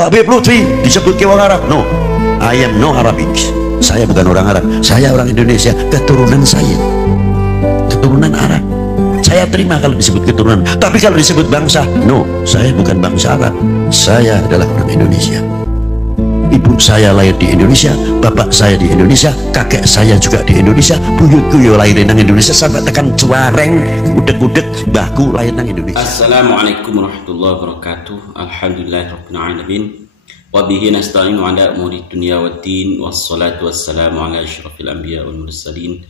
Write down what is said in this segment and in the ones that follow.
Habib Lutfi disebut ke orang Arab. No, I am no Arabic. Saya bukan orang Arab, saya orang Indonesia. Keturunan saya keturunan Arab, saya terima kalau disebut keturunan. Tapi kalau disebut bangsa, no, saya bukan bangsa Arab, saya adalah orang Indonesia. Ibu saya lahir di Indonesia, bapak saya di Indonesia, kakek saya juga di Indonesia, buyutku yo lahir nang Indonesia, sampai tekan Cuareng, udek-udek, mbahku lahir nang Indonesia. Assalamualaikum warahmatullahi wabarakatuh. Alhamdulillahirabbil alamin. Wa bihi nasta'inu ala umuri dunya waddin, wassalatu wassalamu ala asyrafil anbiya wal mursalin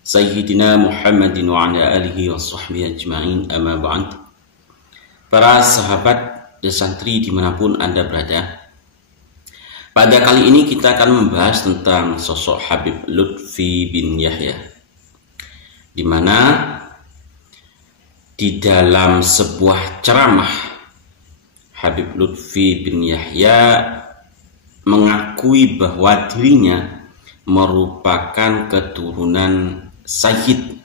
sayyidina Muhammadin wa ala alihi washabbihi ajma'in, amma ba'd. Para sahabat dan santri dimanapun Anda berada, pada kali ini kita akan membahas tentang sosok Habib Lutfi bin Yahya, di mana di dalam sebuah ceramah Habib Lutfi bin Yahya mengakui bahwa dirinya merupakan keturunan Sayyid,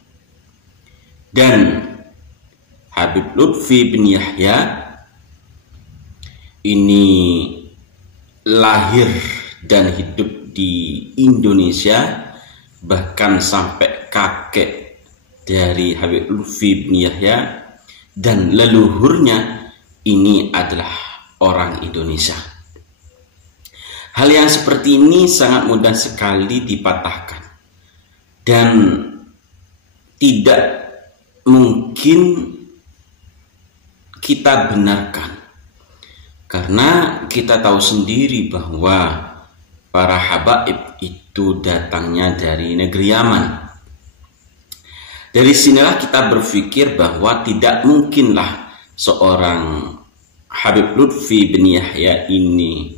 dan Habib Lutfi bin Yahya ini lahir dan hidup di Indonesia, bahkan sampai kakek dari Habib Lutfi bin Yahya dan leluhurnya ini adalah orang Indonesia. Hal yang seperti ini sangat mudah sekali dipatahkan dan tidak mungkin kita benarkan, karena kita tahu sendiri bahwa para habaib itu datangnya dari negeri Yaman. Dari sinilah kita berpikir bahwa tidak mungkinlah seorang Habib Lutfi bin Yahya ini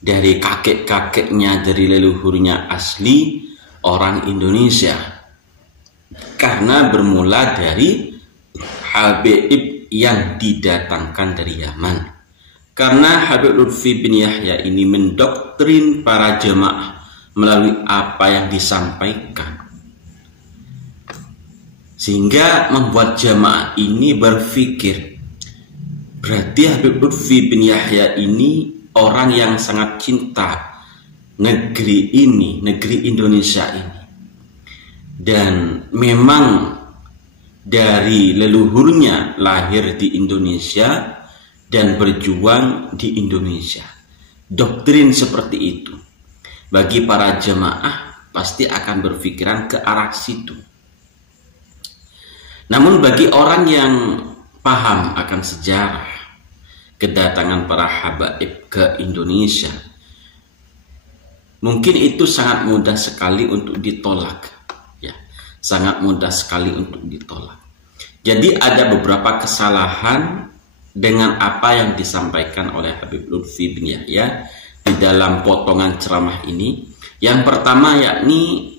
dari kakek-kakeknya, dari leluhurnya asli orang Indonesia, karena bermula dari habaib yang didatangkan dari Yaman. Karena Habib Lutfi bin Yahya ini mendoktrin para jemaah melalui apa yang disampaikan, sehingga membuat jemaah ini berpikir, berarti Habib Lutfi bin Yahya ini orang yang sangat cinta negeri ini, negeri Indonesia ini, dan memang dari leluhurnya lahir di Indonesia dan berjuang di Indonesia. Doktrin seperti itu bagi para jemaah pasti akan berpikiran ke arah situ. Namun bagi orang yang paham akan sejarah kedatangan para habaib ke Indonesia, mungkin itu sangat mudah sekali untuk ditolak, ya, sangat mudah sekali untuk ditolak. Jadi ada beberapa kesalahan dengan apa yang disampaikan oleh Habib Lutfi bin Yahya di dalam potongan ceramah ini. Yang pertama yakni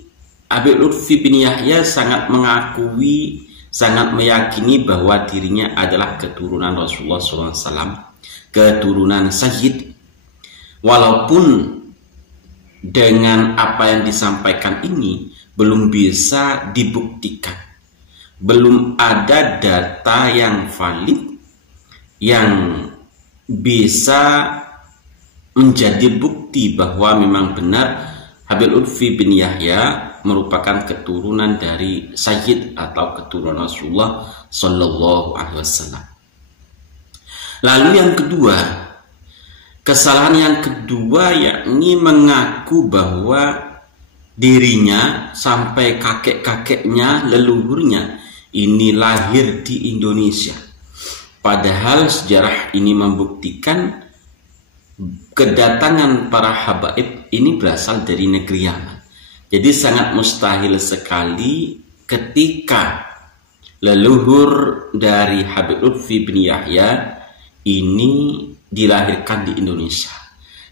Habib Lutfi bin Yahya sangat mengakui, sangat meyakini bahwa dirinya adalah keturunan Rasulullah SAW, keturunan Sayyid, walaupun dengan apa yang disampaikan ini belum bisa dibuktikan, belum ada data yang valid yang bisa menjadi bukti bahwa memang benar Habib Lutfi bin Yahya merupakan keturunan dari Sayyid atau keturunan Rasulullah Sallallahu Alaihi Wasallam. Lalu yang kedua, kesalahan yang kedua yakni mengaku bahwa dirinya sampai kakek-kakeknya, leluhurnya ini lahir di Indonesia. Padahal sejarah ini membuktikan kedatangan para habaib ini berasal dari negeri Yaman. Jadi sangat mustahil sekali ketika leluhur dari Habib Lutfi bin Yahya ini dilahirkan di Indonesia.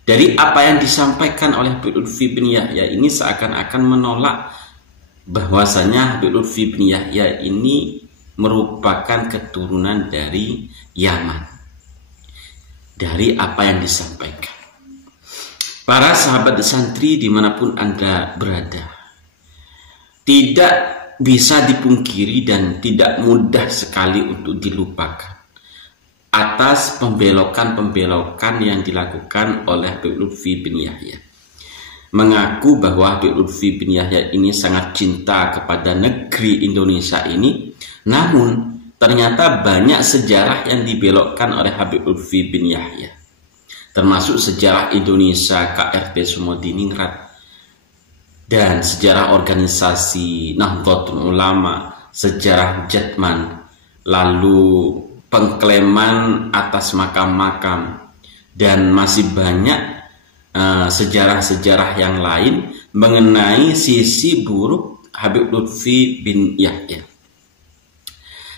Dari apa yang disampaikan oleh Habib Lutfi bin Yahya ini seakan-akan menolak bahwasanya Habib Lutfi bin Yahya ini merupakan keturunan dari Yaman. Dari apa yang disampaikan para sahabat santri dimanapun Anda berada, tidak bisa dipungkiri dan tidak mudah sekali untuk dilupakan atas pembelokan-pembelokan yang dilakukan oleh Habib Lutfi bin Yahya. Mengaku bahwa Habib Lutfi bin Yahya ini sangat cinta kepada negeri Indonesia ini, namun ternyata banyak sejarah yang dibelokkan oleh Habib Lutfi bin Yahya, termasuk sejarah Indonesia KRT Sumodiningrat dan sejarah organisasi Nahdlatul Ulama, sejarah Jatman, lalu pengklaiman atas makam-makam, dan masih banyak sejarah-sejarah yang lain mengenai sisi buruk Habib Lutfi bin Yahya.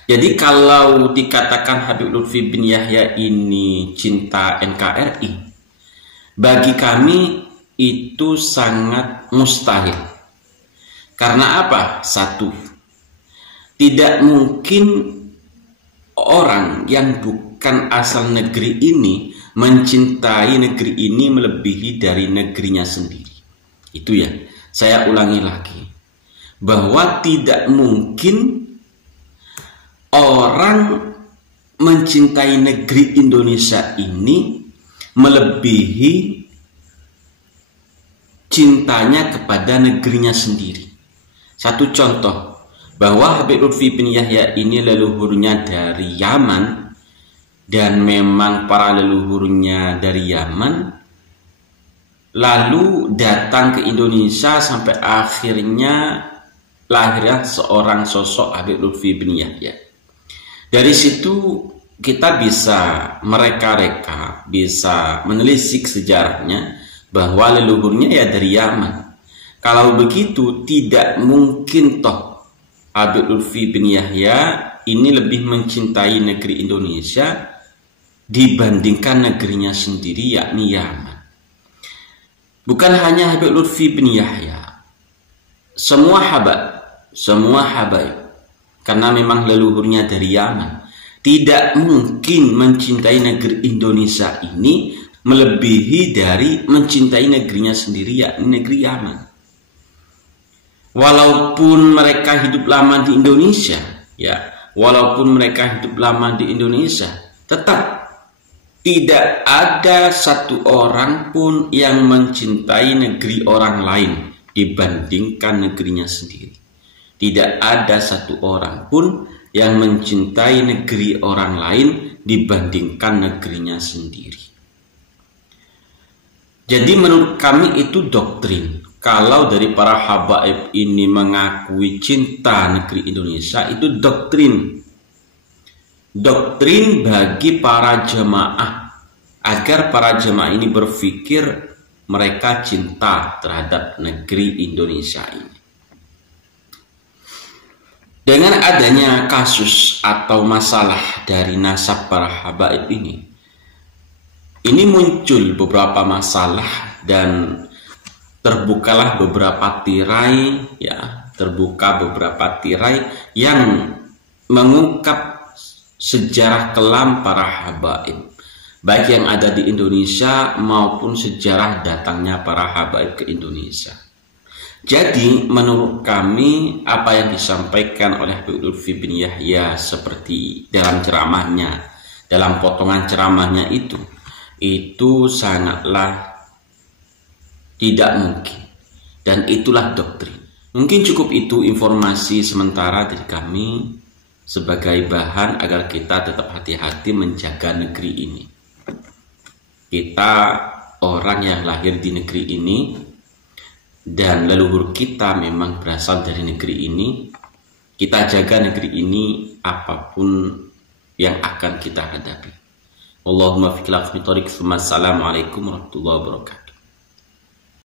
Jadi kalau dikatakan Habib Lutfi bin Yahya ini cinta NKRI, bagi kami itu sangat mustahil. Karena apa? Satu, tidak mungkin orang yang bukan asal negeri ini mencintai negeri ini melebihi dari negerinya sendiri. Itu ya, saya ulangi lagi, bahwa tidak mungkin orang mencintai negeri Indonesia ini melebihi cintanya kepada negerinya sendiri. Satu contoh, bahwa Habib Lutfi bin Yahya ini leluhurnya dari Yaman, dan memang para leluhurnya dari Yaman lalu datang ke Indonesia sampai akhirnya lahirnya seorang sosok Habib Lutfi bin Yahya. Dari situ kita bisa mereka-reka, bisa menelisik sejarahnya bahwa leluhurnya ya dari Yaman. Kalau begitu tidak mungkin toh Habib Lutfi bin Yahya ini lebih mencintai negeri Indonesia dibandingkan negerinya sendiri, yakni Yaman. Bukan hanya Habib Lutfi bin Yahya, semua habaib, karena memang leluhurnya dari Yaman, tidak mungkin mencintai negeri Indonesia ini melebihi dari mencintai negerinya sendiri, yakni negeri Yaman. Walaupun mereka hidup lama di Indonesia, tetap tidak ada satu orang pun yang mencintai negeri orang lain dibandingkan negerinya sendiri. Tidak ada satu orang pun yang mencintai negeri orang lain dibandingkan negerinya sendiri. Jadi menurut kami itu doktrin. Kalau dari para habaib ini mengakui cinta negeri Indonesia, itu doktrin. Doktrin bagi para jemaah, agar para jemaah ini berpikir mereka cinta terhadap negeri Indonesia ini. Dengan adanya kasus atau masalah dari nasab para habaib ini muncul beberapa masalah dan terbuka beberapa tirai yang mengungkap sejarah kelam para habaib, baik yang ada di Indonesia maupun sejarah datangnya para habaib ke Indonesia. Jadi menurut kami apa yang disampaikan oleh Habib Lutfi bin Yahya seperti dalam ceramahnya, dalam potongan ceramahnya itu sangatlah tidak mungkin, dan itulah doktrin. Mungkin cukup itu informasi sementara dari kami sebagai bahan agar kita tetap hati-hati menjaga negeri ini. Kita orang yang lahir di negeri ini dan leluhur kita memang berasal dari negeri ini. Kita jaga negeri ini apapun yang akan kita hadapi. Allahumma fiqh laqmi tariq. Assalamualaikum warahmatullahi wabarakatuh.